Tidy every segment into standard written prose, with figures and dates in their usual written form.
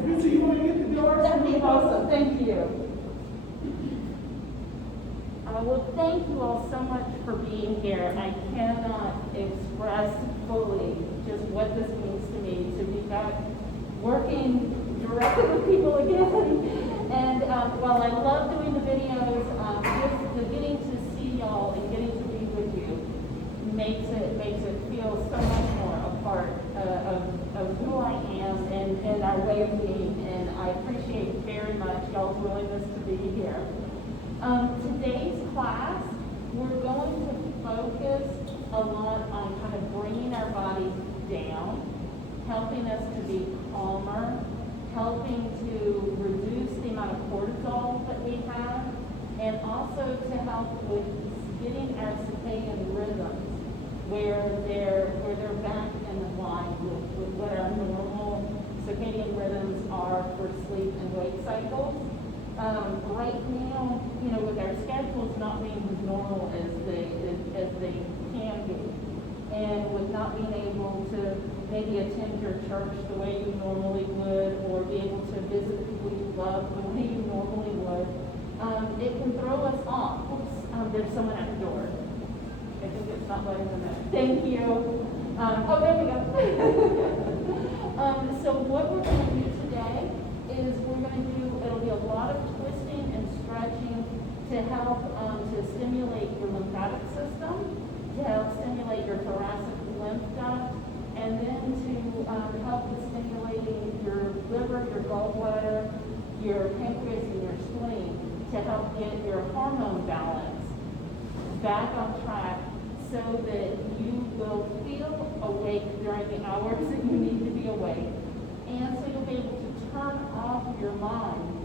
Bitsy, you want to get the door? That'd be awesome. Thank you. Well, thank you all so much for being here. I cannot express fully just what this means to me to be back working directly with people again. And while I love doing the videos, just the getting to see y'all and getting to be with you makes it feel so much more a part of who I am and our way of being. And I appreciate very much y'all's willingness to be here. Today's class, we're going to focus a lot on kind of bringing our bodies down, helping us to be calmer, helping to reduce the amount of cortisol that we have, and also to help with getting our circadian rhythms where they're back in line with what our normal circadian rhythms are for sleep and wake cycles. Right now, with our schedules not being as normal as they can be, and with not being able to maybe attend your church the way you normally would, or be able to visit the people you love the way you normally would, it can throw us off. Oops, there's someone at the door. I think it's not letting them in. Thank you. Oh, there we go. So what we're going to do today is it'll be a lot of twisting and stretching to help to stimulate your lymphatic system, to help stimulate your thoracic lymph duct, and then to help with stimulating your liver, your gallbladder, your pancreas, and your spleen, to help get your hormone balance back on track so that you will feel awake during the hours that you need to be awake. And so you'll be able to turn off your mind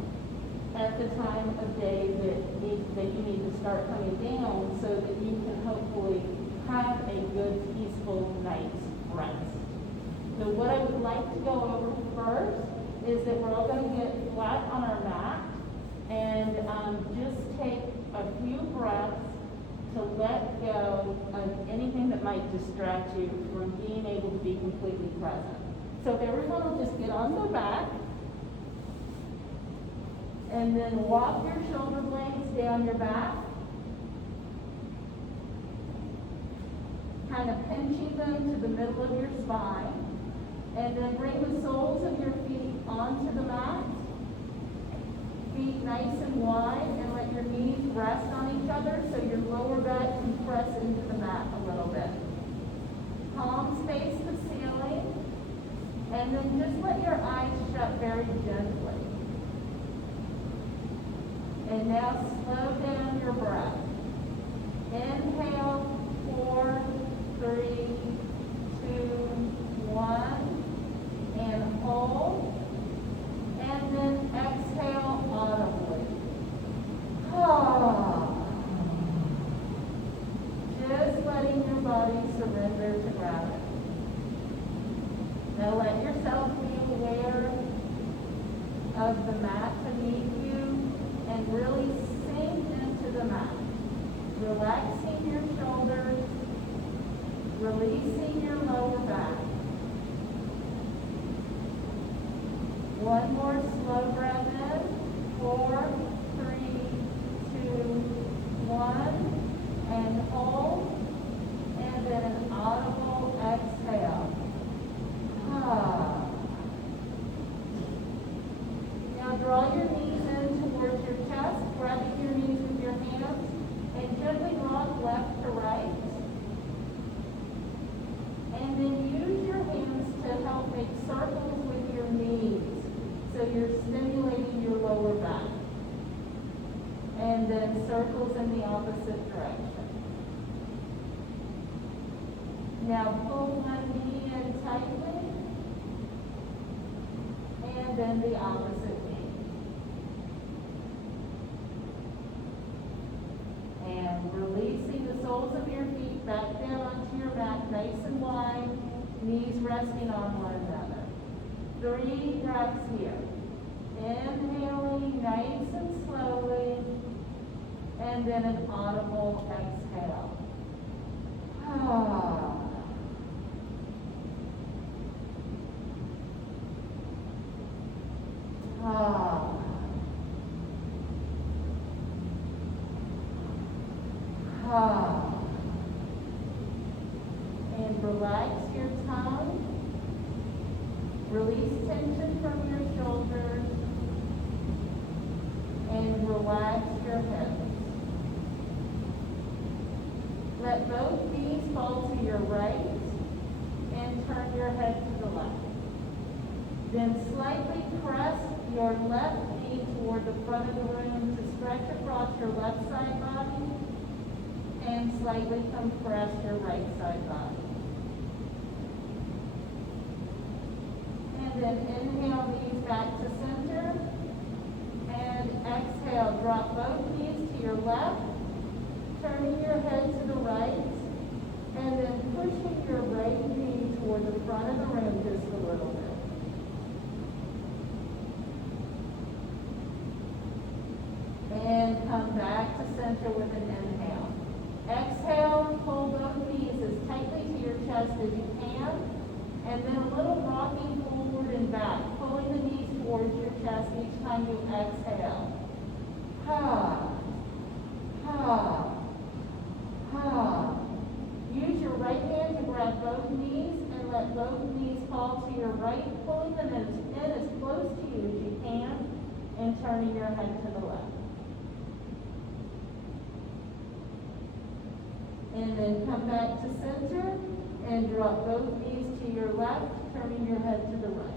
at the time of day that you need to start coming down so that you can hopefully have a good, peaceful night's rest. So what I would like to go over first is that we're all going to get flat on our mat and just take a few breaths to let go of anything that might distract you from being able to be completely present. So if everyone will just get on their back and then walk your shoulder blades down your back, kind of pinching them to the middle of your spine, and then bring the soles of your feet onto the mat, feet nice and wide, and let your knees rest on each other so your lower back can press into the mat a little bit. Palms face the ceiling, and then just let your eyes shut very gently. And now slow down your breath. Inhale, 4, 3, 2, 1, and hold. And then exhale audibly. Just letting your body surrender to gravity. Now let yourself be aware of the mat beneath you and really sink into the mat. Relaxing your shoulders, releasing your lower back. One more slow breath in. 4, 3, 2, 1. And hold. And then an audible exhale. Now draw your knees in towards your chest, grabbing your knees with your hands, and gently rock left to right. And then use your hands to help make circles with your knees. So you're stimulating your lower back. And then circles in the opposite direction. Now pull one knee in tightly. And then the opposite knee. And releasing the soles of your feet back down onto your mat, nice and wide, knees resting on one another. 3 breaths here. Inhaling nice and slowly, and then an audible exhale. And relax your tongue. Release tension from your shoulders. And relax your hips. Let both knees fall to your right and turn your head to the left. Then slightly press your left knee toward the front of the room to stretch across your left side body and slightly compress your right side body. And then inhale, knees back to center. And exhale, drop both knees to your left, turning your head to the right, and then pushing your right knee toward the front of the room just a little bit. And come back to center with an inhale. Exhale, pull both knees as tightly to your chest as you can, and then a little rocking forward and back, pulling the knees towards your chest each time you exhale. Ha, ha, ha. Use your right hand to grab both knees and let both knees fall to your right, pulling them in as close to you as you can and turning your head to the left. And then come back to center and drop both knees to your left, turning your head to the right.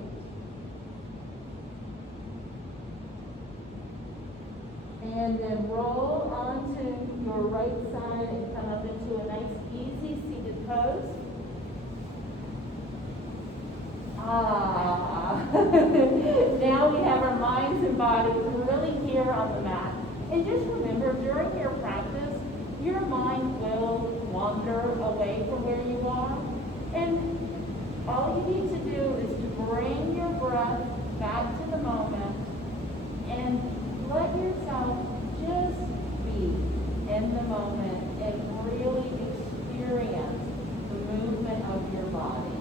And then roll onto your right side and come up into a nice, easy seated pose. Now we have our minds and bodies really here on the mat. And just remember, during your practice, your mind will wander away from where you are. And all you need to do is to bring your breath back to the moment and let yourself just be in the moment and really experience the movement of your body.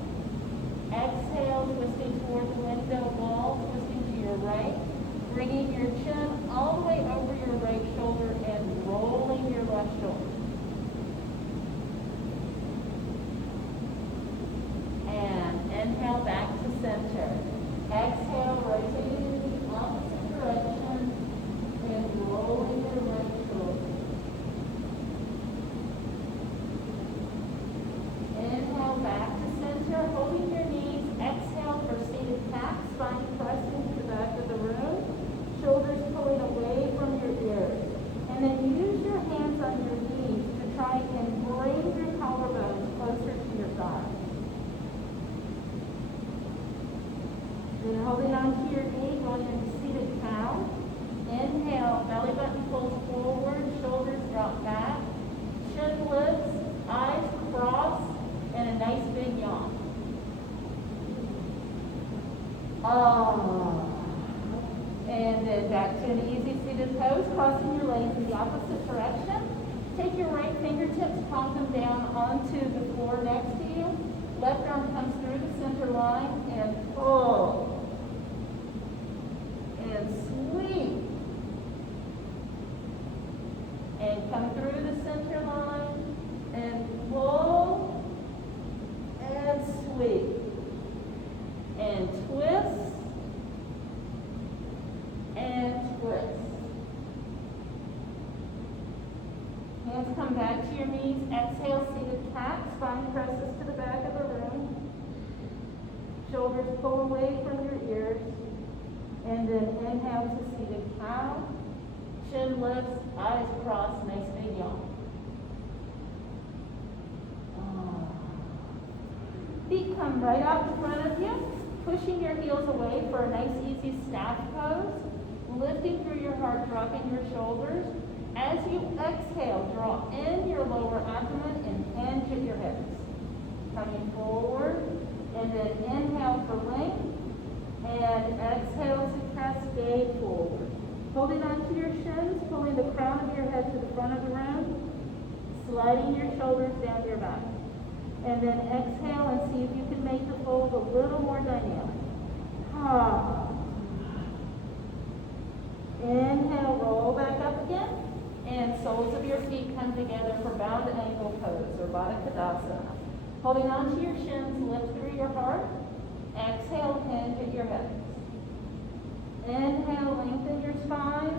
Exhale, twisting toward the window wall, twisting to your right, bringing your chin all the way over your right shoulder and rolling your left shoulder. And inhale back to center. Exhale, rotating in the opposite direction and rolling your right shoulder. Inhale back to center, holding your knees. Exhale for seated cat, spine pressing to the back of the room, shoulders pulling away from your ears. And then use your hands on your knees to try and bring your collarbones closer to your thighs. Then holding on to your knee, going into seated cow. Inhale, belly button pulls forward, shoulders drop back, chin lifts, eyes cross, and a nice big yawn. And then back to an easy seated pose, crossing your legs in the opposite direction. Take your right fingertips, palm them down onto the floor next to you. Left arm comes through the center line and pull. And sweep. And come through the center line and pull and sweep. And twist and twist. Hands come back to your knees. Exhale, seated cat. Spine presses to the back of the room. Shoulders pull away from your ears. And then inhale to seated cow. Chin lifts, eyes crossed, nice big yawn. Feet come right out in front of you, pushing your heels away for a nice easy staff pose. Lifting through your heart, dropping your shoulders. As you exhale, draw in your lower abdomen and hinge at your hips. Coming forward, and then inhale for length, and exhale to cascade forward. Holding onto your shins, pulling the crown of your head to the front of the room, sliding your shoulders down your back. And then exhale and see if you can make the fold a little more dynamic. Inhale, roll back up again. And soles of your feet come together for bound ankle pose or Baddha Konasana. Holding on to your shins, lift through your heart. Exhale, hinge at your hips. Inhale, lengthen your spine.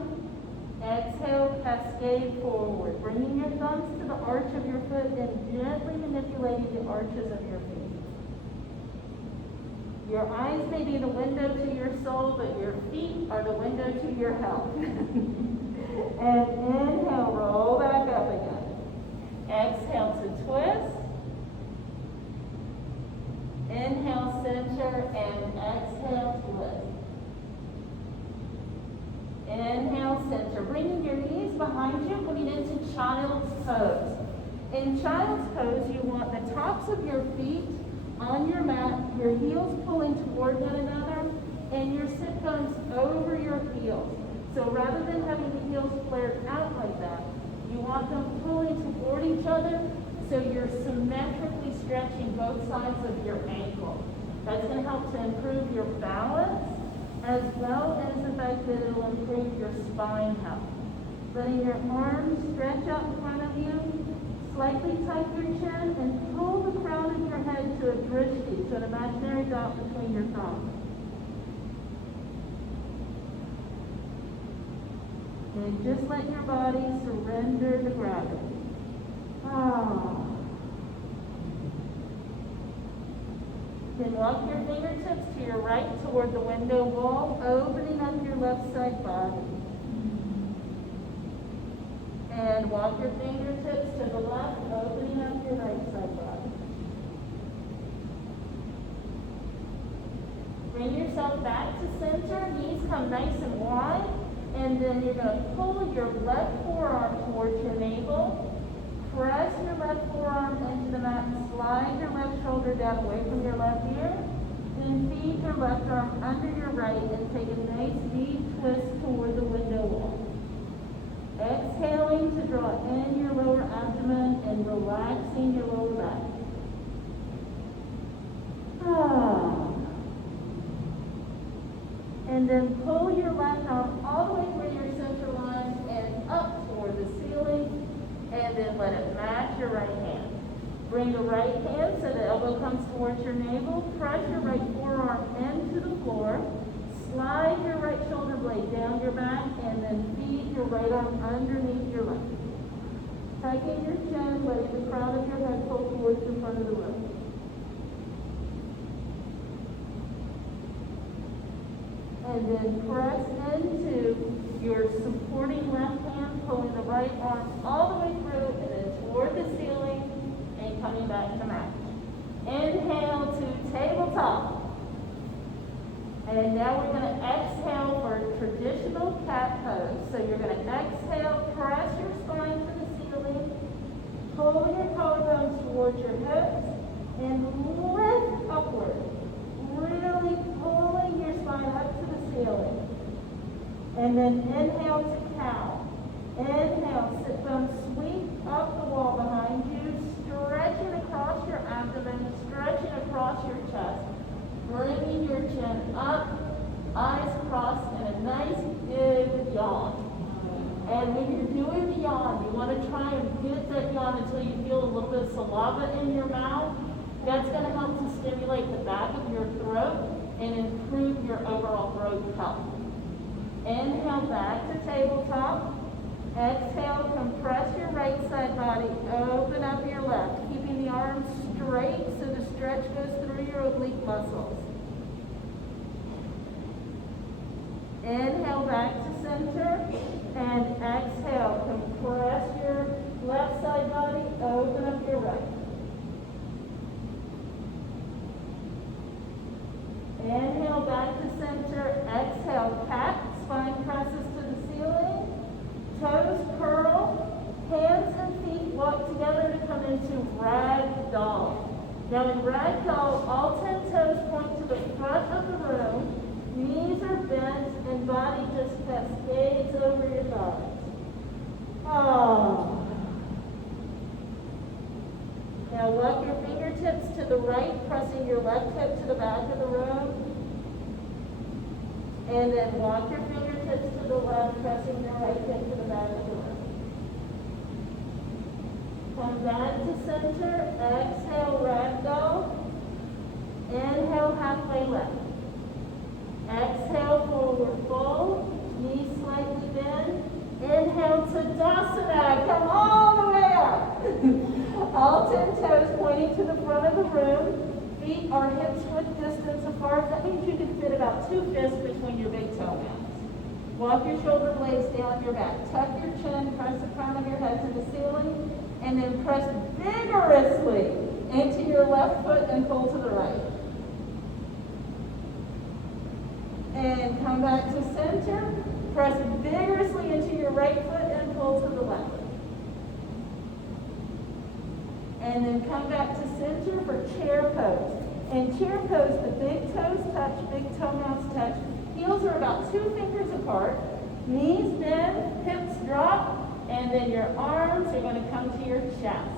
Exhale, cascade forward, bringing your thumbs to the arch of your foot and gently manipulating the arches of your feet. Your eyes may be the window to your soul, but your feet are the window to your health. And inhale, roll back up again. Exhale to twist. Inhale, center, and exhale, twist. Inhale, center. Bringing your knees behind you, coming into child's pose. In child's pose, you want the tops of your feet on your mat, your heels pulling toward one another, and your sit bones over your heels. So rather than having the heels flared out like that, you want them pulling toward each other so you're symmetrically stretching both sides of your ankle. That's going to help to improve your balance, as well as the fact that it will improve your spine health. Letting your arms stretch out in front of you, slightly tuck your chin, and pull the crown of your head to a drishti, to an imaginary dot between your thumbs. And just let your body surrender to gravity. Then walk your fingertips to your right toward the window wall, opening up your left side body. And walk your fingertips to the left, opening up your right side body. Bring yourself back to center, knees come nice and wide, and then you're going to pull your left forearm towards your navel. Press your left forearm into the mat and slide your left shoulder down away from your left ear. Then feed your left arm under your right and take a nice deep twist toward the window wall. Exhaling to draw in your lower abdomen and relaxing your lower back. And then pull your left arm all the way through your center line and up toward the ceiling. And then let it match your right hand. Bring the right hand so the elbow comes towards your navel. Press your right forearm into the floor. Slide your right shoulder blade down your back and then feed your right arm underneath your left. Tucking your chin, letting the crown of your head pull towards the front of the room. And then press into your supporting left hand, pulling the right arm all the way through and then toward the ceiling and coming back to match. Inhale to tabletop. And now we're going to exhale for a traditional cat pose. So you're going to exhale, press your spine to the ceiling, pull your collarbones towards your hips, and lift upward. Really pulling your spine up to the ceiling. And then inhale to cow. Inhale, sit bones sweep up the wall behind you, stretching across your abdomen, stretching across your chest, bringing your chin up, eyes crossed, and a nice big yawn. And when you're doing the yawn, you want to try and get that yawn until you feel a little bit of saliva in your mouth. That's going to help to stimulate the back of your throat and improve your overall throat health. Inhale back to tabletop. Exhale, compress your right side body, open up your left, keeping the arms straight so the stretch goes through your oblique muscles. Inhale back to center, and exhale, compress your left side body, open up your right. Inhale back to center, exhale, cat, spine presses to the ceiling, toes curl, hands and feet walk together to come into rag doll. Now in rag doll, all 10 toes point to the front of the room, knees are bent, and body just cascades over your thighs. Now walk your fingertips to the right, pressing your left hip to the back of the room. And then walk your fingertips to the left, pressing your right hip to the back of the room. Come back to center. Exhale, ragdoll. Inhale, halfway lift. Exhale, forward fold. Knees slightly bend. Inhale, Tadasana. Come all the way up. All 10 toes pointing to the front of the room. Feet are hips width distance apart. That means you can fit about 2 fists between your big toenails. Walk your shoulder blades down your back. Tuck your chin, press the crown of your head to the ceiling, and then press vigorously into your left foot and pull to the right. And come back to center. Press vigorously into your right foot and pull to the left. And then come back to center for chair pose. In chair pose, the big toes touch, big toenails touch. Heels are about 2 fingers apart. Knees bend, hips drop, and then your arms are going to come to your chest.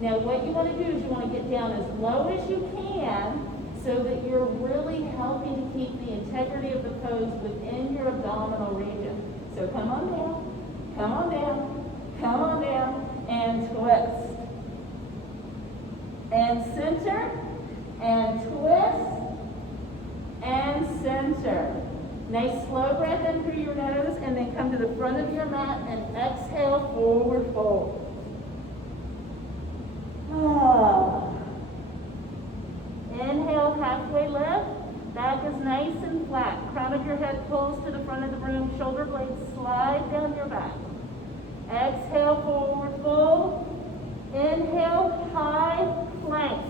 Now what you want to do is you want to get down as low as you can so that you're really helping to keep the integrity of the pose within your abdominal region. So come on down, come on down, come on down, and twist. And center, and twist, and center. Nice slow breath in through your nose, and then come to the front of your mat and exhale, forward fold. Inhale, halfway lift. Back is nice and flat. Crown of your head pulls to the front of the room. Shoulder blades slide down your back. Exhale, forward fold. Inhale, high plank.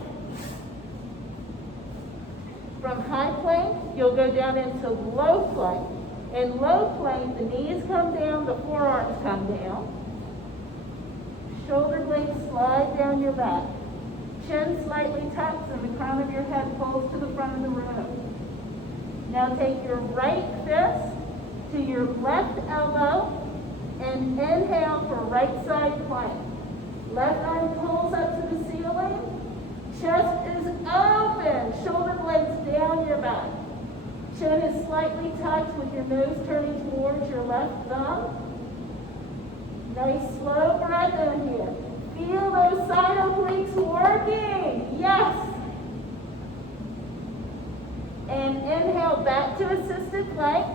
From high plank, you'll go down into low plank. In low plank, the knees come down, the forearms come down. Shoulder blades slide down your back. Chin slightly tucks and the crown of your head pulls to the front of the room. Now take your right fist to your left elbow and inhale for right side plank. Left arm pulls up to the ceiling. Chest is open. Shoulder blades down your back. Chin is slightly tucked with your nose turning towards your left thumb. Nice slow breath in here. Feel those side obliques working. Yes. And inhale back to assisted plank.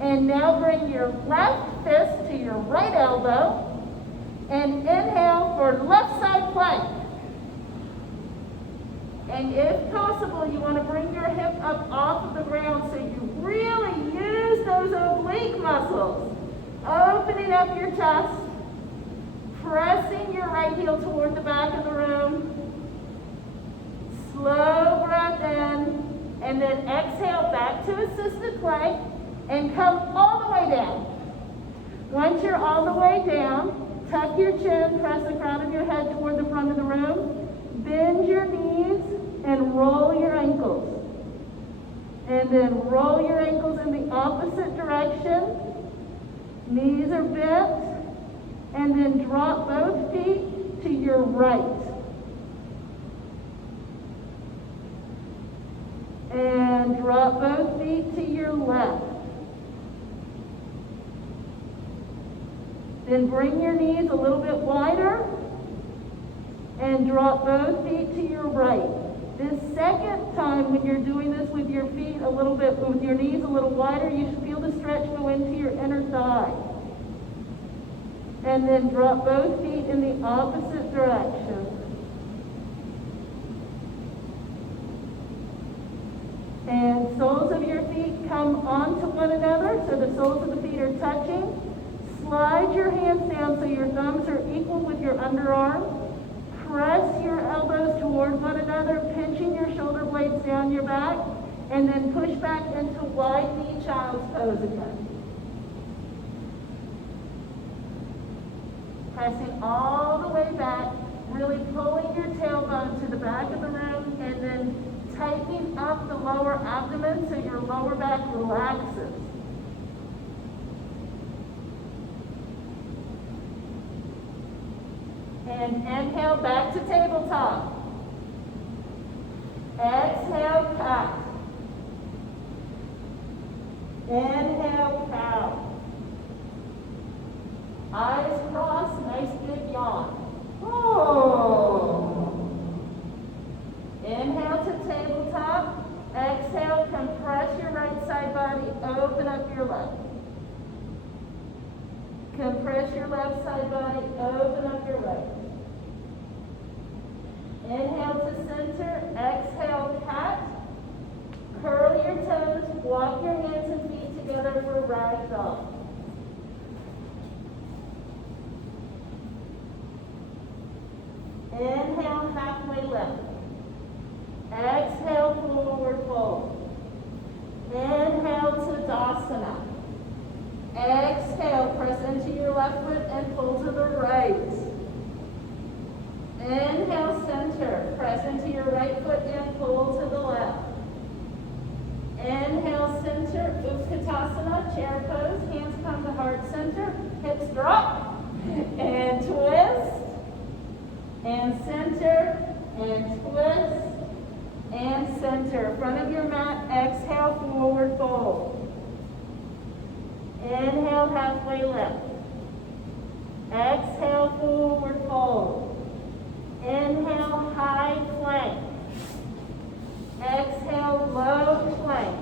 And now bring your left fist to your right elbow. And inhale for left side plank. And if possible, you want to bring your hip up off of the ground so you really use those oblique muscles. Opening up your chest. Pressing your right heel toward the back of the room. Slow breath in. And then exhale back to assisted plank. And come all the way down. Once you're all the way down, tuck your chin, press the crown of your head toward the front of the room. Bend your knees and roll your ankles. And then roll your ankles in the opposite direction. Knees are bent. And then drop both feet to your right. And drop both feet to your left. Then bring your knees a little bit wider and drop both feet to your right. This second time when you're doing this with your feet a little bit, with your knees a little wider, you should feel the stretch go into your inner thigh. And then drop both feet in the opposite direction. And soles of your feet come onto one another, so the soles of the feet are touching. Slide your hands down so your thumbs are equal with your underarm. Press your elbows toward one another, pinching your shoulder blades down your back, and then push back into wide knee child's pose again. Pressing all the way back, really pulling your tailbone to the back of the room, and then tightening up the lower abdomen so your lower back relaxes. And inhale back to tabletop. Exhale, cat. Inhale, cow. Eyes crossed, nice big yawn. Inhale, halfway lift. Exhale, forward fold. Inhale, Tadasana. Exhale, press into your left foot and pull to the right. Inhale, center. Press into your right foot and pull to the left. Inhale, center. Utkatasana, chair pose. Hands come to heart center. Hips drop. And twist. And center. And twist. And center. Front of your mat. Exhale, forward fold. Inhale, halfway lift. Exhale, forward fold. Inhale, high plank. Exhale, low plank.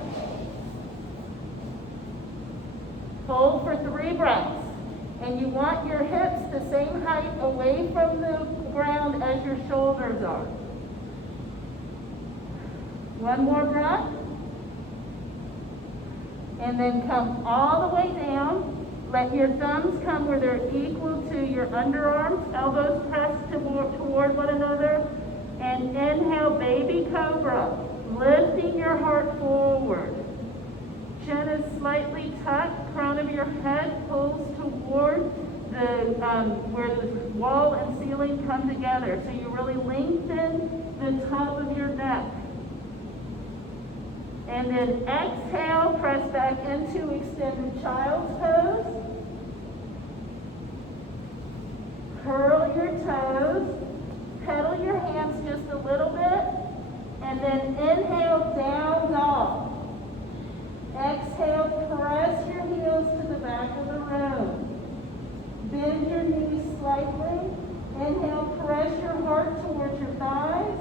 Hold for 3 breaths. And you want your hips the same height away from the ground as your shoulders are. One more breath. And then come all the way down. Let your thumbs come where they're equal to your underarms. Elbows pressed toward one another. And inhale, baby cobra. Lifting your heart forward. Chin is slightly tucked. Crown of your head pulls toward where the wall and ceiling come together. So you really lengthen the top of your neck. And then exhale, press back into extended child's pose. Curl your toes. Pedal your hands just a little bit. And then inhale, down dog. Exhale, press your heels to the back of the room. Bend your knees slightly. Inhale, press your heart towards your thighs.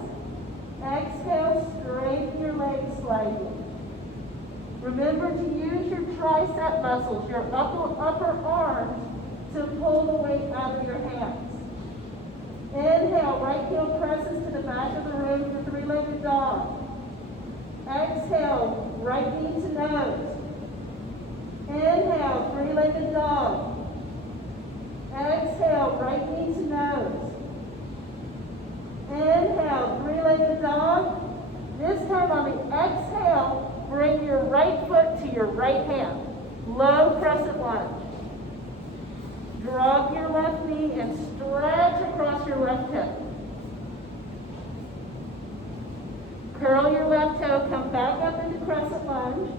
Exhale, straighten your legs slightly. Remember to use your tricep muscles, your upper arms, to pull the weight out of your hands. Inhale, right heel presses to the back of the room for 3-legged dog. Exhale, right knee to nose. Inhale, 3-legged dog. Exhale, right knee to nose. Inhale, 3-legged dog. This time on the exhale, bring your right foot to your right hand. Low crescent lunge. Drop your left knee and stretch across your left hip. Curl your left toe, come back up into crescent lunge.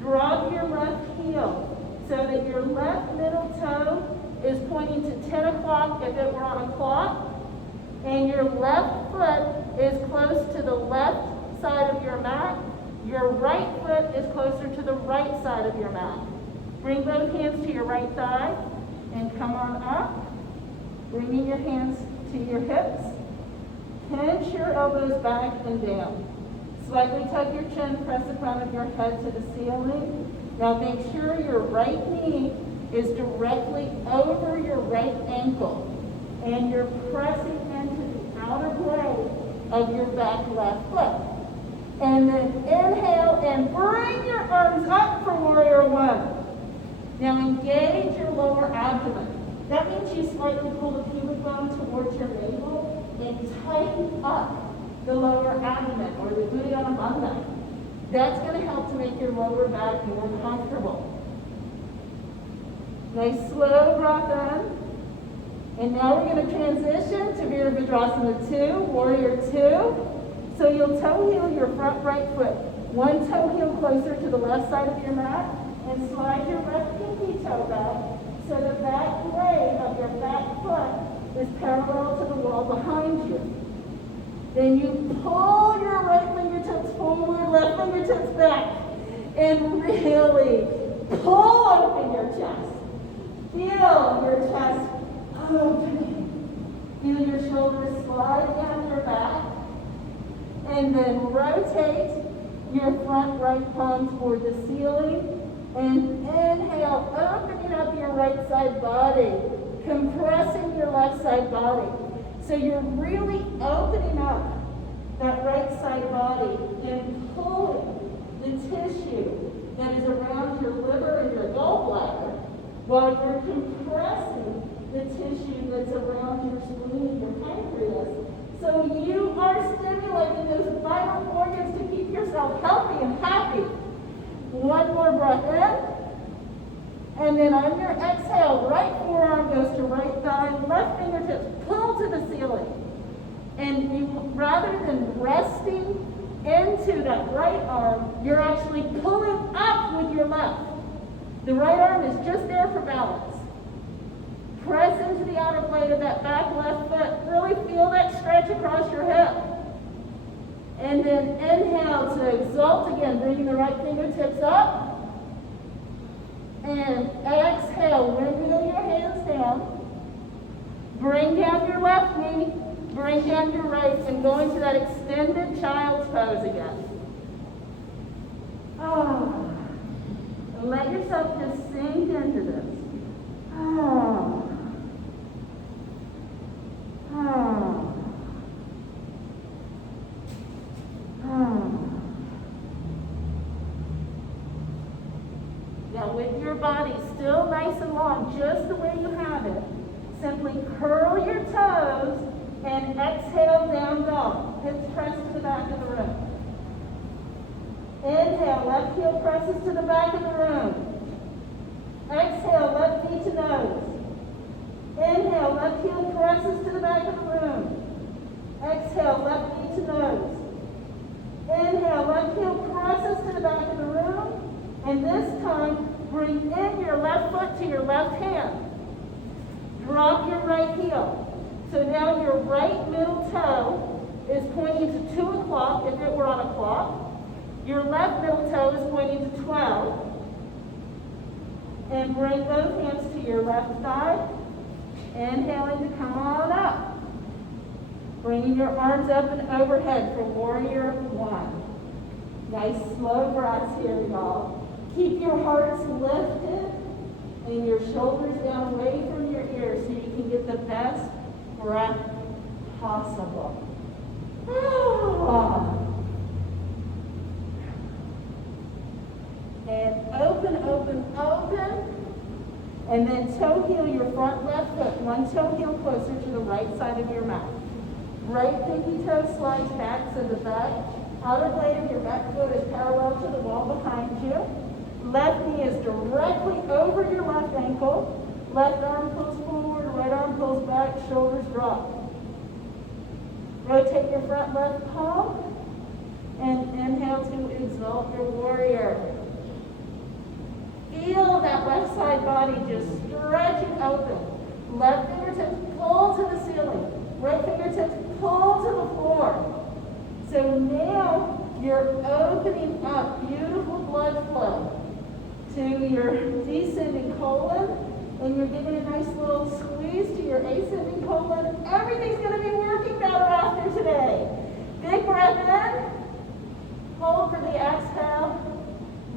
Drop your left heel so that your left middle toe is pointing to 10 o'clock if it were on a clock. And your left foot is close to the left side of your mat. Your right foot is closer to the right side of your mat. Bring both hands to your right thigh and come on up. Bringing your hands to your hips. Pinch your elbows back and down. Slightly tuck your chin, press the crown of your head to the ceiling. Now make sure your right knee is directly over your right ankle. And you're pressing into the outer blade of your back left foot. And then inhale and bring your arms up for warrior one. Now engage your lower abdomen. That means you slightly pull the pubic bone towards your navel and tighten up the lower abdomen or the Uddiyana Bandha. That's going to help to make your lower back more comfortable. Nice slow breath in. And now we're going to transition to Virabhadrasana 2, Warrior 2. So you'll toe heel your front right foot. One toe heel closer to the left side of your mat and slide your left pinky toe back so the back blade of your back foot is parallel to the wall behind you. Then you pull your right fingertips forward, left fingertips back, and really pull open your chest. Feel your chest opening. Feel your shoulders slide down your back. And then rotate your front right palm toward the ceiling. And inhale, opening up your right side body, compressing your left side body. So you're really opening up that right side body and pulling the tissue that is around your liver and your gallbladder while you're compressing the tissue that's around your spleen and your pancreas breath in. And then on your exhale, right forearm goes to right thigh, left fingertips pull to the ceiling. And you, rather than resting into that right arm, you're actually pulling up with your left. The right arm is just there for balance. Press into the outer blade of that back left foot. Really feel that stretch across your hip. And then inhale to exalt again, bringing the right fingertips up. And exhale, windmill your hands down. Bring down your left knee, bring down your right, and go into that extended child's pose again. Oh. And let yourself just sink into this. Oh. Oh. Oh. Now with your body still nice and long, just the way you have it, simply curl your toes and exhale down dog. Hips press to the back of the room. Inhale, left heel presses to the back of the room. Exhale, left knee to nose. Inhale, left heel presses to the back of the room. Exhale, left knee to nose. Inhale, left heel presses to the back of the room. And this time, bring in your left foot to your left hand. Drop your right heel. So now your right middle toe is pointing to 2 o'clock if it were on a clock. Your left middle toe is pointing to 12. And bring both hands to your left thigh. Inhaling to come on up. Bringing your arms up and overhead for warrior one. Nice slow breaths here, y'all. Keep your hearts lifted and your shoulders down away from your ears so you can get the best breath possible. And open, open, open. And then toe heel your front left foot, one toe heel closer to the right side of your mat. Right pinky toe slides back so the back outer blade of your back foot is parallel to the wall behind you. Left knee is directly over your left ankle. Left arm pulls forward, right arm pulls back, shoulders drop. Rotate your front left palm and inhale to exalt your warrior. Feel that left side body just stretching open. Left fingertips pull to the ceiling. Right fingertips pull to the floor. So now you're opening up beautiful blood flow to your descending colon, and you're giving a nice little squeeze to your ascending colon. Everything's going to be working better after today. Big breath in. Hold for the exhale.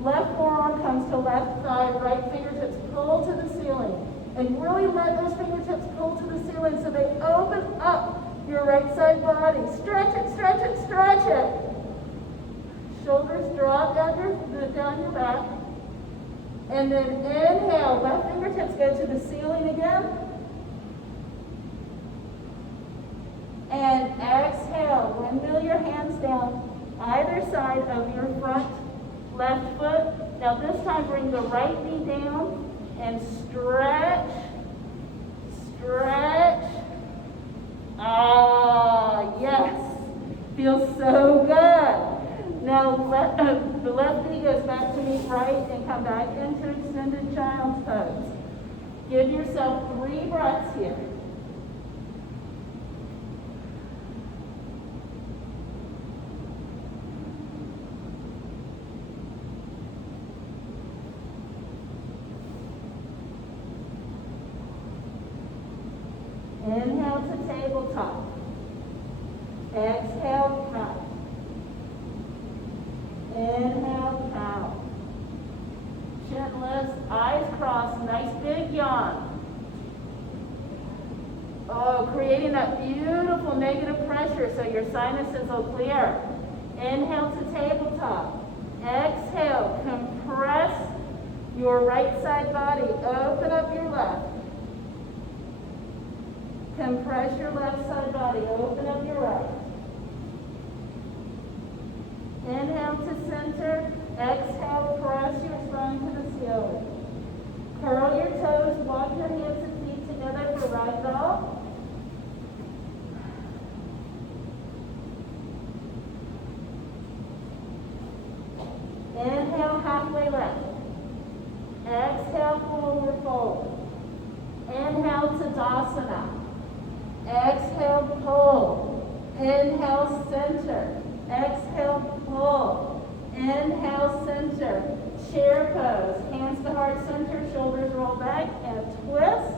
Left forearm comes to left thigh. Right fingertips pull to the ceiling. And really let those fingertips pull to the ceiling so they open up your right side body. Stretch it, stretch it, stretch it. Shoulders drop down your back. And then inhale, left fingertips go to the ceiling again. And exhale, windmill your hands down either side of your front left foot. Now this time bring the right knee down and stretch, stretch. Ah, yes. Feels so good. Now the left knee goes back to meet right and come back into extended child's pose. Give yourself 3 breaths here. Inhale to tabletop. Exhale, count. Inhale, count. Chin lifts, eyes crossed, nice big yawn. Oh, creating that beautiful negative pressure so your sinuses will clear. Inhale to tabletop. Exhale, compress your right side body. Open up your left. Compress your left side body. Open up your right. Inhale to center. Exhale, press your spine. spine to the ceiling. Curl your toes, walk your hands and feet together for ragdoll. Inhale, halfway lift. Exhale, forward fold. Inhale, Tadasana. Exhale, pull. Inhale, center. Exhale, pull. Inhale, center. Chair pose. Hands to heart center, shoulders roll back, and twist.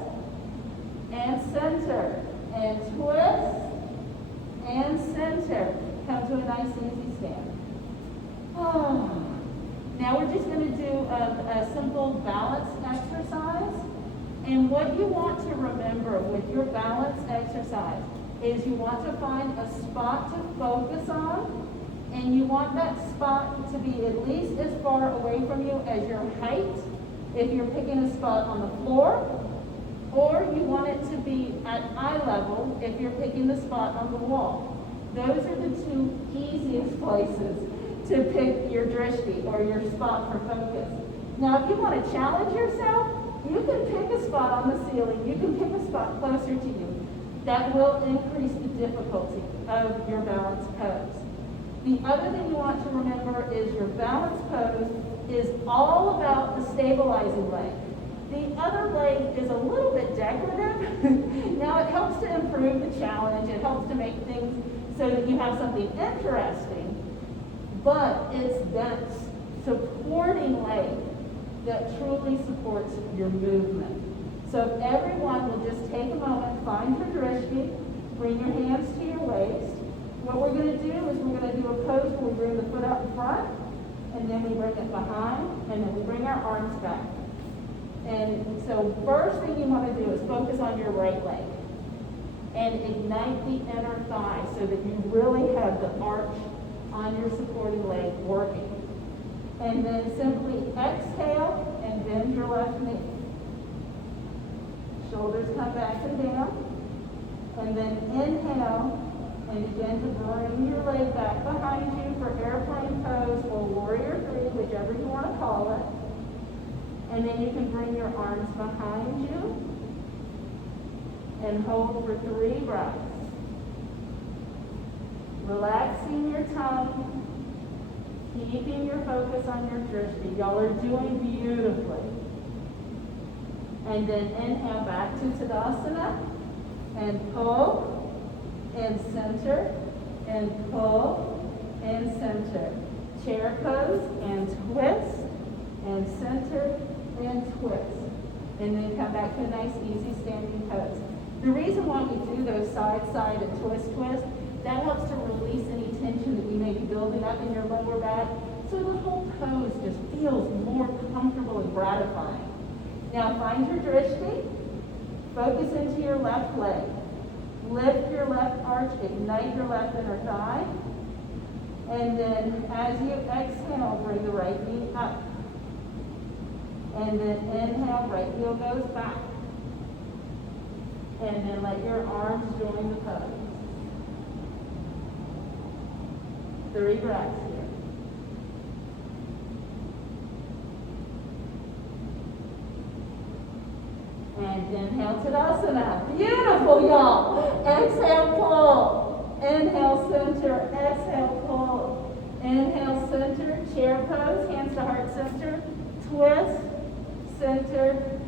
And center. And twist. And center. Come to a nice easy stand. Now we're just going to do a simple balance exercise. And what you want to remember with your balance exercise is you want to find a spot to focus on, and you want that spot to be at least as far away from you as your height, if you're picking a spot on the floor, or you want it to be at eye level if you're picking the spot on the wall. Those are the two easiest places to pick your drishti or your spot for focus. Now, if you want to challenge yourself, you can pick a spot on the ceiling. You can pick a spot closer to you. That will increase the difficulty of your balance pose. The other thing you want to remember is your balance pose is all about the stabilizing leg. The other leg is a little bit decorative. Now, it helps to improve the challenge. It helps to make things so that you have something interesting. But it's that supporting leg that truly supports your movement. So if everyone will just take a moment, find your drishti, bring your hands to your waist. What we're going to do is we're going to do a pose where we bring the foot out in front, and then we bring it behind, and then we bring our arms back. And so first thing you want to do is focus on your right leg and ignite the inner thigh so that you really have the arch on your supporting leg working. And then simply exhale and bend your left knee. Shoulders come back and down. And then inhale and begin to bring your leg back behind you for airplane pose or warrior three, whichever you want to call it. And then you can bring your arms behind you and hold for 3 breaths. Relaxing your tongue, keeping your focus on your drishti. Y'all are doing beautifully. And then inhale back to Tadasana, and pull, and center, and pull, and center. Chair pose, and twist, and center, and twist. And then come back to a nice, easy standing pose. The reason why we do those side, and twist, that helps to release any tension that you may be building up in your lower back, so the whole pose just feels more comfortable and gratifying. Now find your drishti, focus into your left leg, lift your left arch, ignite your left inner thigh, and then as you exhale, bring the right knee up. And then inhale, right heel goes back. And then let your arms join the pose. 3 breaths here. And inhale, Tadasana. Beautiful, y'all. Exhale, pull. Inhale, center. Exhale, pull. Inhale, center. Chair pose. Hands to heart center. Twist. Center.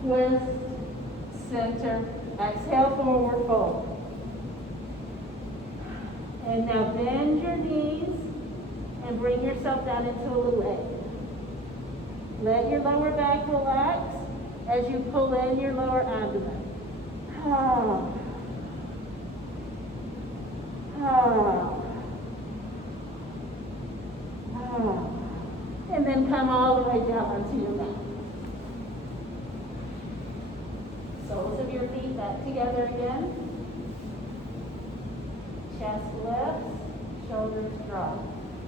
Twist. Center. Exhale, forward fold. And now bend your knees and bring yourself down into a little egg. Let your lower back relax as you pull in your lower abdomen. And then come all the way down onto your mat. Soles of your feet back together again. Chest lifts, shoulders drop.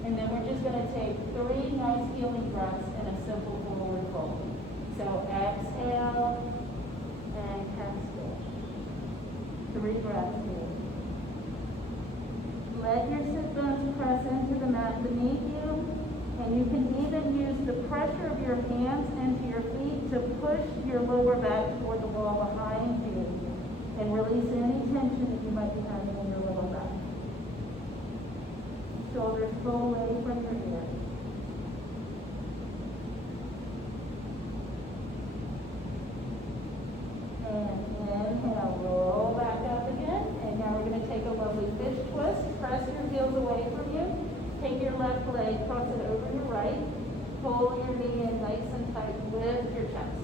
And then we're just going to take 3 nice healing breaths in a simple forward fold. So exhale and cast it. 3 breaths here. Let your sit bones press into the mat beneath you And you can even use the pressure of your hands into your feet to push your lower back toward the wall behind you and release any tension that you might be having in your lower back. Shoulders pull away from your ears. And inhale, roll back up again. And now we're going to take a lovely fish twist. Press your heels away from you. Take your left leg, cross it over your right. Pull your knee in nice and tight. Lift your chest.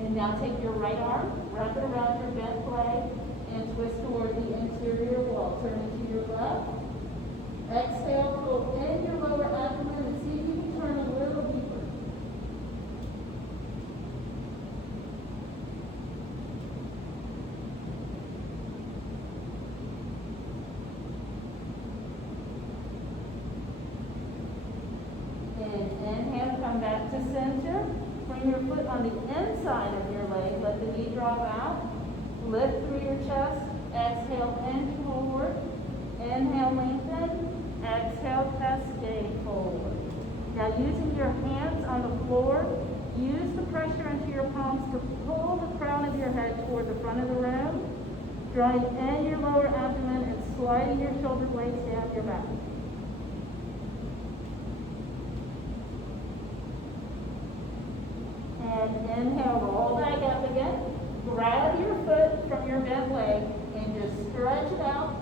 And now take your right arm, wrap it around your bent leg, and twist toward the interior wall. Turn it to your left. Exhale, pull in your lower abdomen and see if you can turn a little deeper. And inhale, come back to center. Bring your foot on the inside of your leg. Let the knee drop out. Lift through your chest. Exhale, inch forward. Inhale, lengthen. Exhale, cascade forward. Now using your hands on the floor, use the pressure into your palms to pull the crown of your head toward the front of the room, drawing in your lower abdomen and sliding your shoulder blades down your back. And inhale, roll back up again. Grab your foot from your bent leg and just stretch it out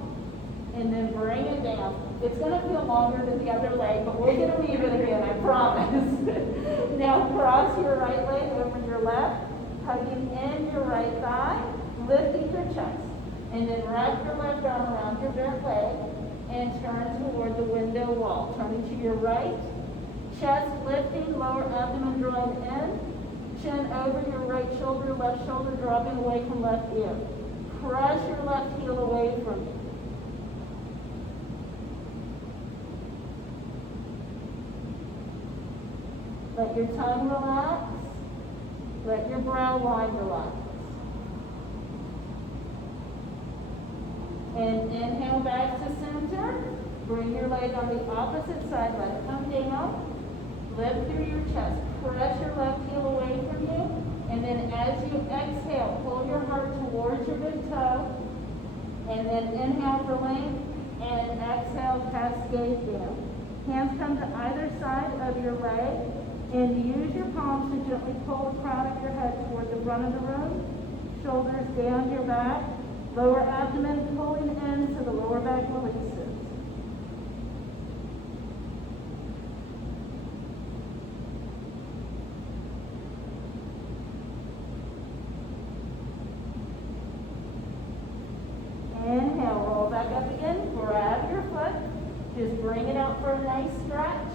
and then bring it down. It's going to feel longer than the other leg, but we're going to leave it again, I promise. Now cross your right leg over your left, hugging in your right thigh, lifting your chest. And then wrap your left arm around your bent leg and turn toward the window wall. Turning to your right, chest lifting, lower abdomen drawing in. Chin over your right shoulder, left shoulder dropping away from left ear. Press your left heel away from you. Let your tongue relax. Let your brow line relax. And inhale back to center. Bring your leg on the opposite side. Let it come down. Lift through your chest. Press your left heel away from you. And then as you exhale, pull your heart towards your big toe. And then inhale for length. And exhale, cascade down. Hands come to either side of your leg. And use your palms to gently pull the crown of your head toward the front of the room. Shoulders down your back. Lower abdomen pulling into the lower back releases. Inhale, roll back up again. Grab your foot. Just bring it out for a nice stretch.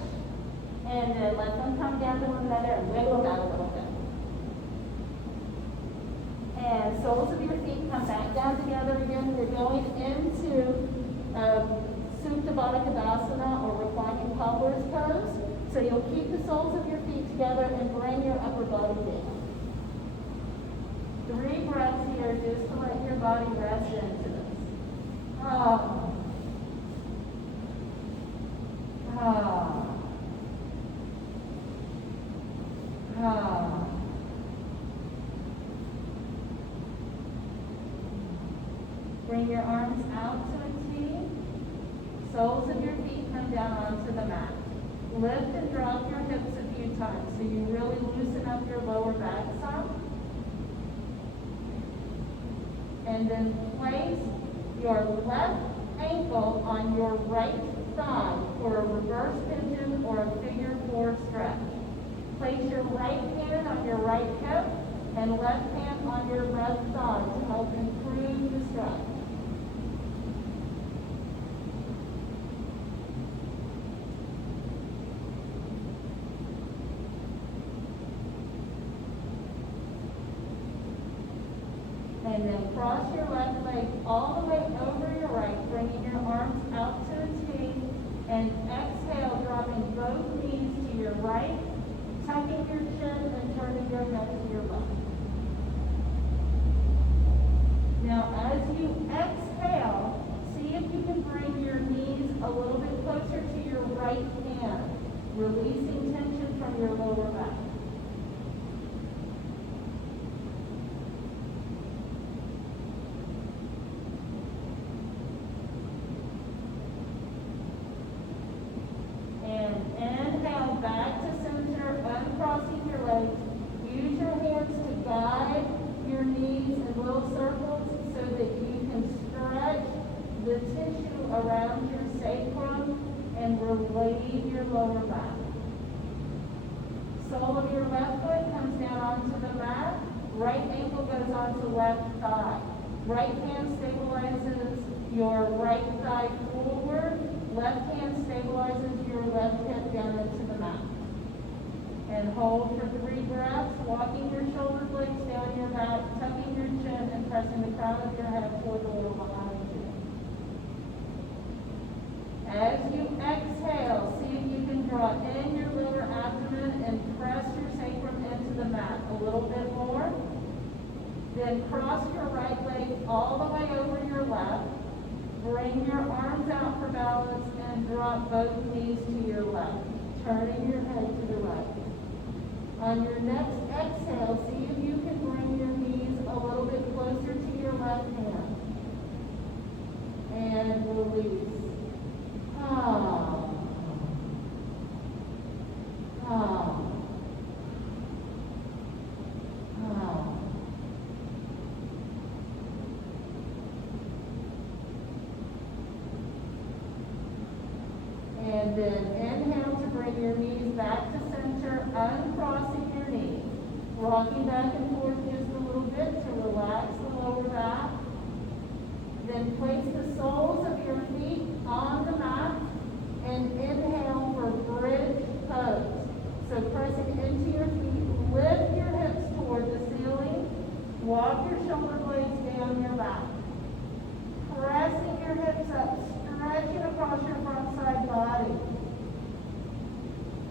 And then let them come down to one another and wiggle that a little bit. And soles of your feet come back down together again. We're going into Supta Baddha Konasana or reclining cobbler's pose. So you'll keep the soles of your feet together and bring your upper body down. 3 breaths here just to let your body rest into this. Ah. Ah. Ah. Bring your arms out to a T. Soles of your feet come down onto the mat. Lift and drop your hips a few times so you really loosen up your lower back some. And then place your left ankle on your right thigh for a reverse pigeon or a figure 4 stretch. Place your right hand on your right hip and left hand on your left thigh to help improve the stretch. And then cross your left leg all the way over your right, bringing your arms out to a T, and exhale, dropping both knees to your right, tucking your chin and turning your head to your left. Now as you exhale, see if you can bring your knees a little bit closer to your right hand releasing tension from your lower back. And inhale back to center, uncrossing your legs. Use your hands to guide your knees in little circles so that you can stretch the tissue around your sacrum and relieve your lower back. Sole of your left foot comes down onto the mat. Right ankle goes onto left thigh. Right hand stabilizes your right thigh forward. Left hand stabilizes your left hip down into the mat. And hold for 3 breaths, walking your shoulder blades down your back, tucking your chin and pressing the crown of your head toward the little behind you. As you exhale, see if you can draw in your lower abdomen and press your sacrum into the mat a little bit more. Then cross your right leg all the way over your left. Bring your arms out for balance and drop both knees to your left, turning your head to the right. On your next exhale, see if you can bring your knees a little bit closer to your left hand. And release. And then inhale to bring your knees back to center, uncrossing your knees. Rocking back and forth just a little bit to relax the lower back. Then place the soles of your feet on the mat and inhale for bridge pose. So pressing into your feet, lift your hips toward the ceiling, walk your shoulder blades down your back. Pressing your hips up, stretching across your front side body.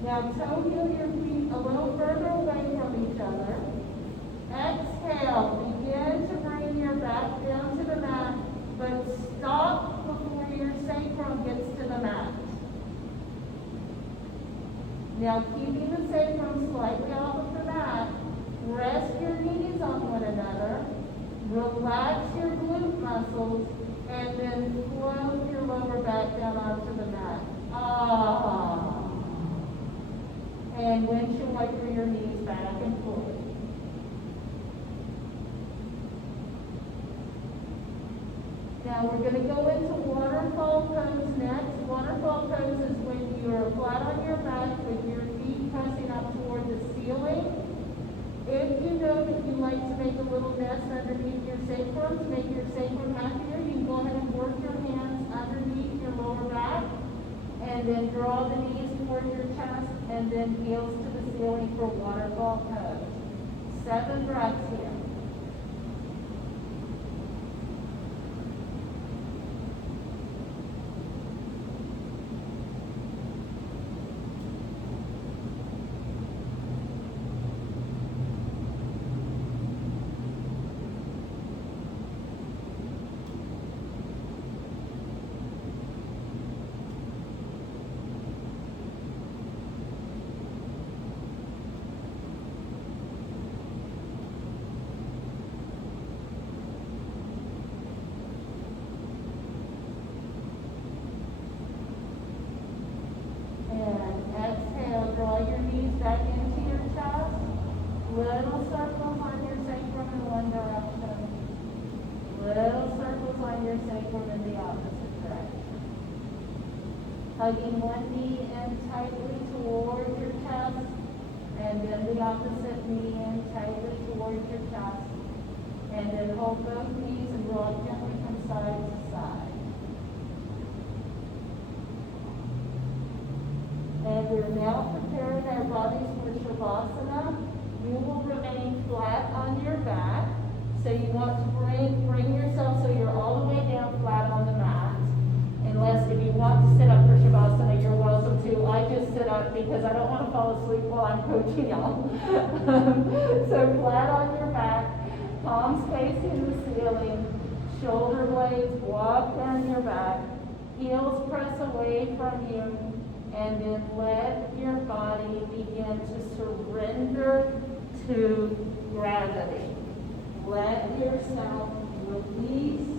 Now toe heel your feet a little further away from each other. Exhale, begin to bring your back down to the mat, but stop before your sacrum gets to the mat. Now keeping the sacrum slightly off of the mat, rest your knees on one another, relax your glute muscles, and then float your lower back down onto the mat. And windshield wiper your knees back and forth. Now we're going to go into waterfall pose next. Waterfall pose is when you're flat on your back with your feet pressing up toward the ceiling. If you know that you like to make a little nest underneath your sacrum, to make your sacrum happier, you can go ahead and work your hands underneath your lower back and then draw the knees toward your chest and then heels to the ceiling for waterfall pose. 7 breaths here. Draw your knees back into your chest. Little circles on your sacrum in one direction. Little circles on your sacrum in the opposite direction. Hugging one knee in tightly toward your chest, and then the opposite knee in tightly toward your chest. And then hold both knees and rock gently from side to side. And we're now preparing our bodies for Shavasana. You will remain flat on your back. So you want to bring yourself so you're all the way down flat on the mat. Unless if you want to sit up for Shavasana, you're welcome to. I just sit up because I don't want to fall asleep while I'm coaching y'all. So flat on your back, palms facing the ceiling, shoulder blades walk down your back, heels press away from you, And then let your body begin to surrender to gravity. Let yourself release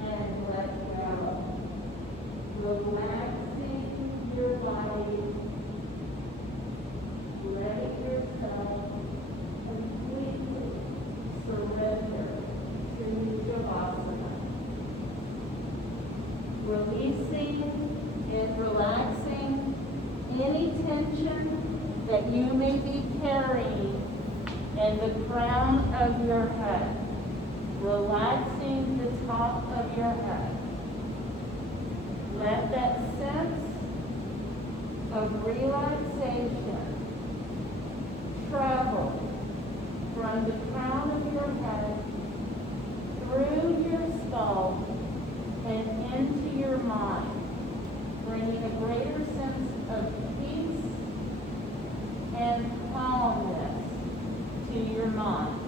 and let go. Relaxing your body, letting yourself completely surrender to Shavasana. Releasing and relaxing any tension that you may be carrying in the crown of your head. Relaxing the top of your head. Let that sense of relaxation travel from the crown of your head through your skull and into your mind, bringing a greater sense of peace and calmness to your mind.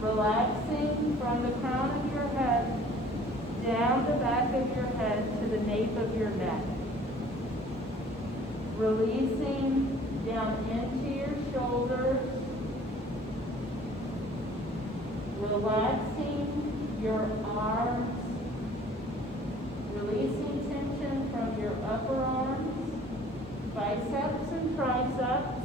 Relaxing from the crown of your head down the back of your head to the nape of your neck. Releasing down into your shoulders. Relaxing your arms. Releasing tension from your upper arms, biceps and triceps.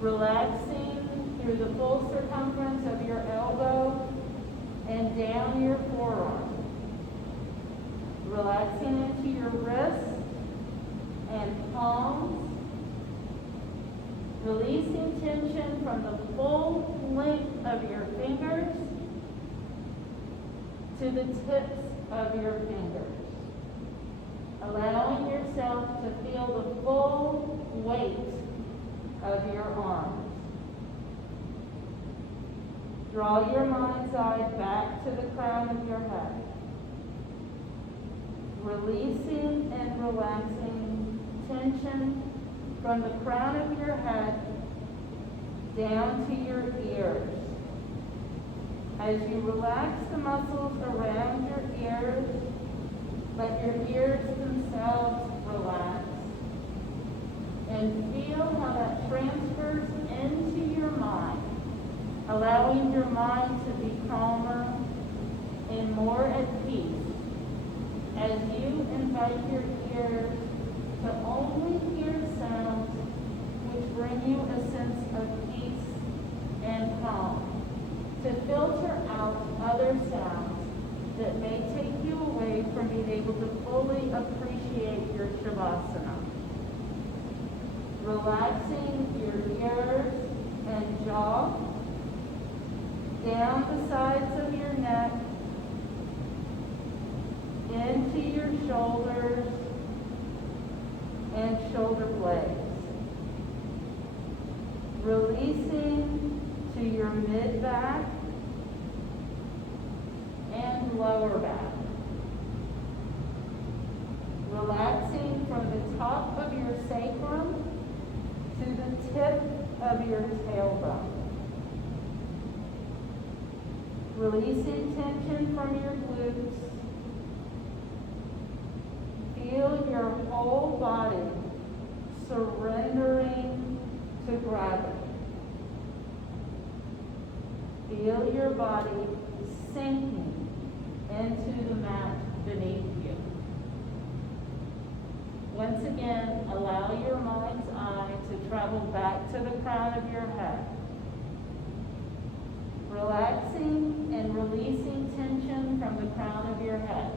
Relaxing through the full circumference of your elbow and down your forearm. Relaxing into your wrists and palms. Releasing tension from the full length of your fingers to the tips of your fingers. Allowing yourself to feel the full weight of your arms. Draw your mind's eye back to the crown of your head. Releasing and relaxing tension from the crown of your head down to your ears. As you relax the muscles around your ears, let your ears themselves relax. And feel how that transfers into your mind, allowing your mind to be calmer and more at peace as you invite your ears to only hear sounds which bring you a sense of peace and calm, to filter out other sounds that may take you away from being able to fully appreciate your Shavasana. Relaxing your ears and jaw, down the sides of your neck, into your shoulders and shoulder blades. Releasing to your mid-back and lower back. Relaxing from the top of your sacrum to the tip of your tailbone. Releasing tension from your glutes. Feel your whole body surrendering to gravity. Feel your body sinking into the mat beneath you. Once again, allow your mind's eye to travel back to the crown of your head. Relaxing and releasing tension from the crown of your head.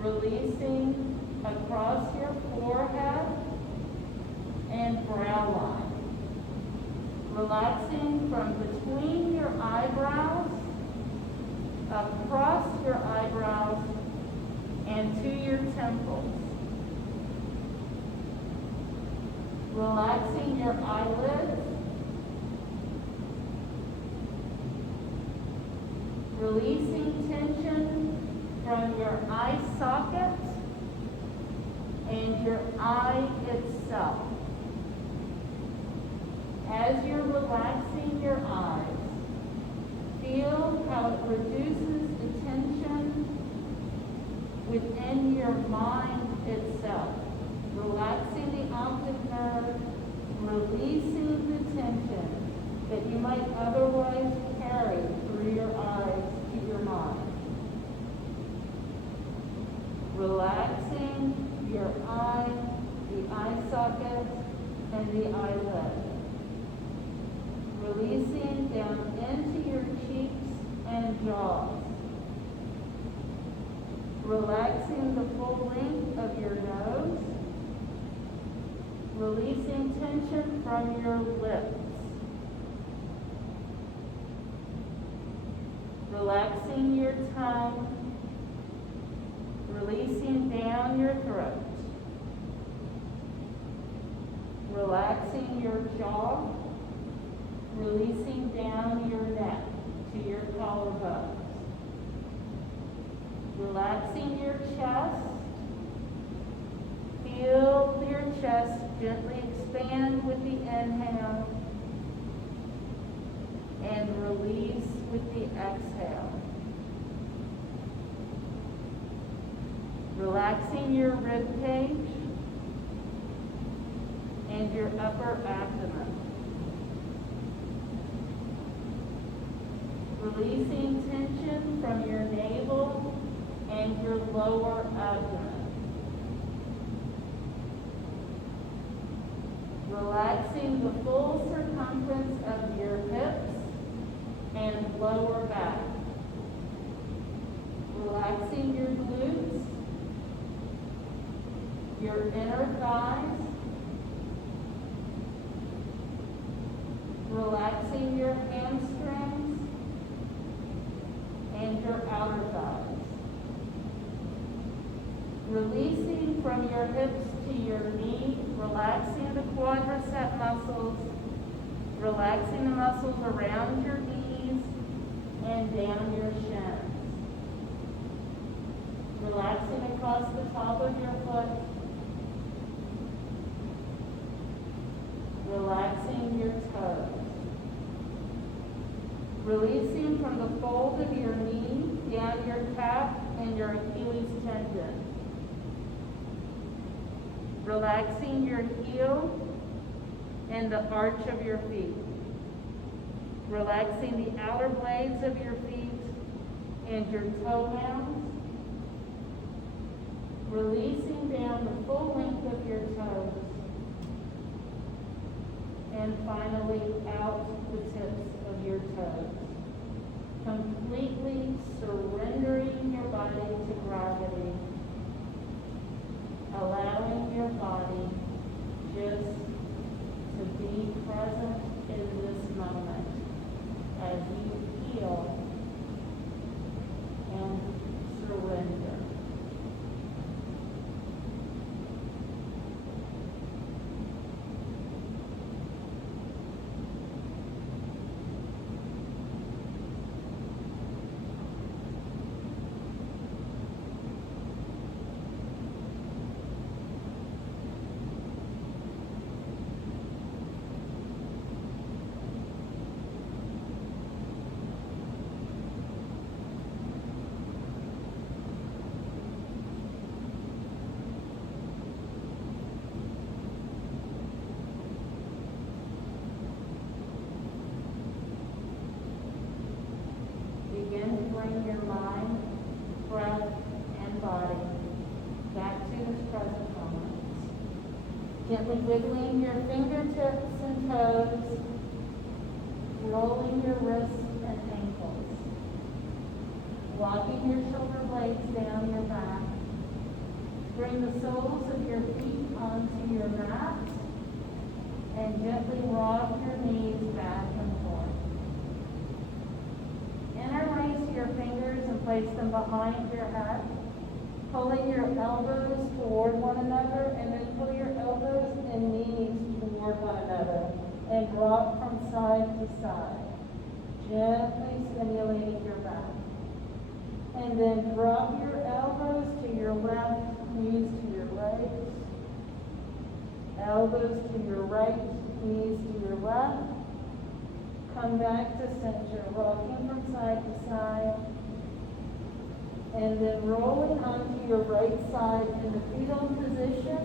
Releasing across your forehead and brow line. Relaxing from between your eyebrows, across your eyebrows, and to your temples. Relaxing your eyelids. Releasing tension from your eye socket and your eye itself. As you're relaxing your eyes, feel how it reduces the tension within your mind itself, relaxing the optic nerve, releasing the tension that you might otherwise carry through your eyes to your mind. Relaxing your eye, the eye socket, and the eyelid. Releasing down into your cheeks and jaws. Relaxing the full length of your nose. Releasing tension from your lips. Relaxing your tongue. Releasing down your throat. Relaxing your jaw. Releasing down your neck to your collarbones. Relaxing your chest. Feel your chest gently expand with the inhale and release with the exhale. Relaxing your rib cage and your upper abdomen. Releasing tension from your navel and your lower abdomen. Relaxing the full circumference of your hips and lower back. Relaxing your glutes, your inner thighs. Relaxing your hamstrings and your outer thighs. Releasing from your hips to your knees, relaxing the quadricep muscles, relaxing the muscles around your knees and down your shins. Relaxing across the top of your foot. Relaxing your toes. Releasing from the fold of your knee, down your calf and your Achilles tendon. Relaxing your heel and the arch of your feet. Relaxing the outer blades of your feet and your toenails. Releasing down the full length of your toes. And finally out the tips of your toes. Completely surrendering your body to gravity. Allowing your body just to be present in this moment as you heal and surrender. Begin to bring your mind, breath, and body back to this present moment. Gently wiggling your fingertips and toes, rolling your wrists and ankles, walking your shoulder blades down your back. Bring the soles of your feet onto your mat and gently rock your knees back and forth. Interlace your fingers and place them behind your head, pulling your elbows toward one another, and then pull your elbows and knees toward one another, and rock from side to side, gently stimulating your back. And then drop your elbows to your left, knees to your right, elbows to your right, knees to your left. Come back to center, rocking from side to side, And then rolling onto your right side in the fetal position,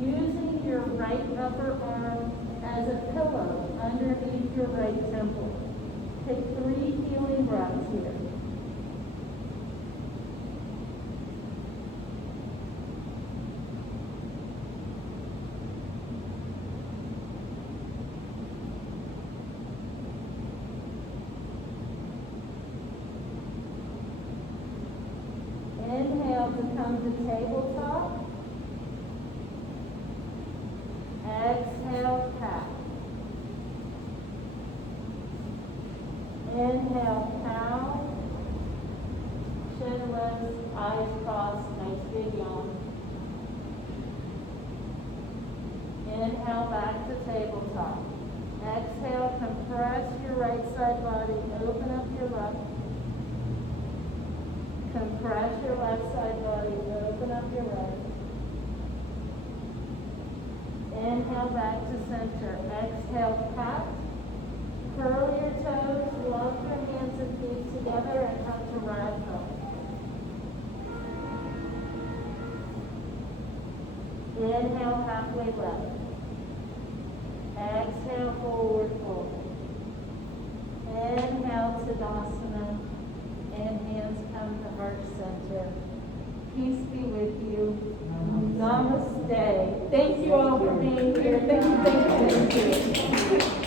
using your right upper arm as a pillow underneath your right temple. Take 3 healing breaths here. Inhale to come to tabletop. Exhale, cat. Inhale, cow. Chin lifts, eyes crossed, nice big yawn. Inhale, back to tabletop. Exhale, compress your right side body, open up your left. Compress your left side body, open up your right. Inhale back to center. Exhale, cat. Curl your toes, lock your hands and feet together and come to ragdoll. Inhale, halfway left. Exhale, forward fold. Inhale, Tadasana. And hands come to heart center. Peace be with you. Namaste. Thank you all for being here. Thank you.